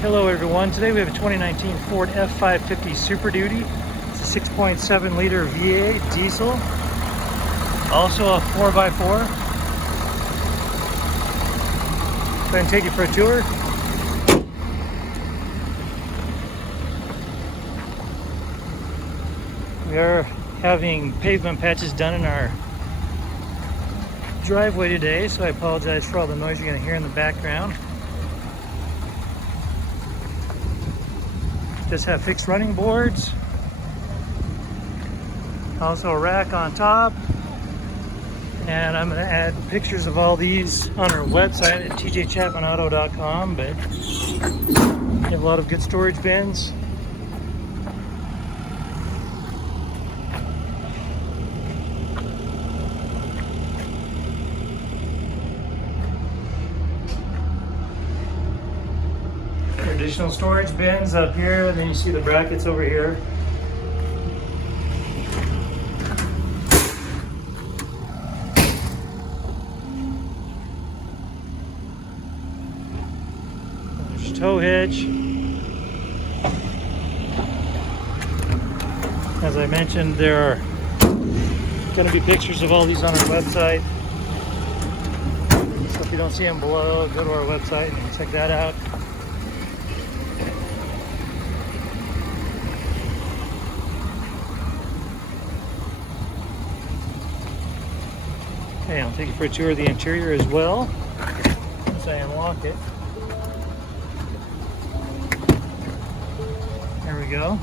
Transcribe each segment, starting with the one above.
Hello everyone, today we have a 2019 Ford F-550 Super Duty. It's a 6.7 liter V8 diesel, also a 4x4. Go ahead and take you for a tour. We are having pavement patches done in our driveway today, so I apologize for all the noise you're going to hear in the background. Just have fixed running boards, also a rack on top, and I'm going to add pictures of all these on our website at tjchapmanauto.com. But we have a lot of good storage bins. Additional storage bins up here, and then you see the brackets over here. There's a tow hitch. As I mentioned, there are going to be pictures of all these on our website. So if you don't see them below, go to our website and check that out. Okay, I'll take you for a tour of the interior as well as I unlock it. There we go.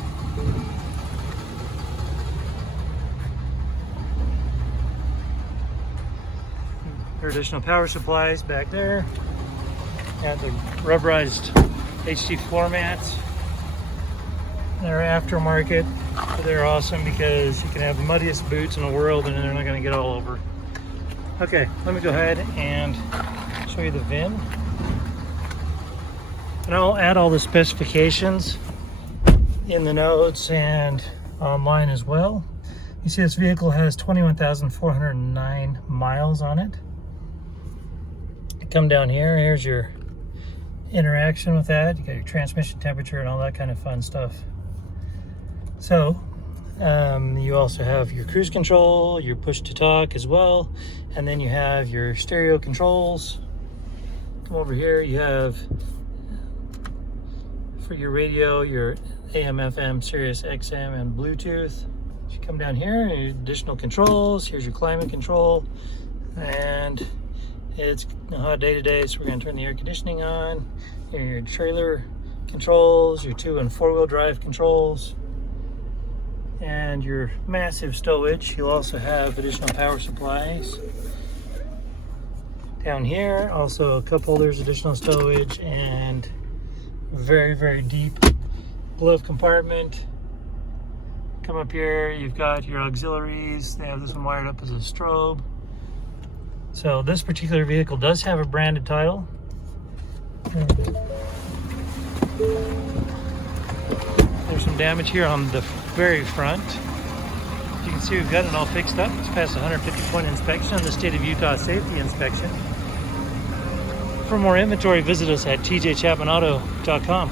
There are additional power supplies back there. And the rubberized HT floor mats. They're aftermarket. So they're awesome because you can have the muddiest boots in the world and they're not going to get all over. Okay, let me go ahead and show you the VIN. And I'll add all the specifications in the notes and online as well. You see this vehicle has 21,409 miles on it. Come down here, here's your interaction with that. You got your transmission temperature and all that kind of fun stuff. So, you also have your cruise control, your push to talk as well, and then you have your stereo controls. Come over here, you have for your radio, your AM, FM, Sirius XM, and Bluetooth. You come down here, your additional controls. Here's your climate control, and it's a hot day today, so we're going to turn the air conditioning on. Here are your trailer controls, your 2- and 4-wheel drive controls, and your massive stowage. You'll also have additional power supplies. Down here, also a cup holders, additional stowage, and very, very deep glove compartment. Come up here, you've got your auxiliaries. They have this one wired up as a strobe. So this particular vehicle does have a branded title. There's some damage here on the very front. As you can see, we've got it all fixed up. It's passed a 150-point inspection on the State of Utah Safety Inspection. For more inventory, visit us at tjchapmanauto.com.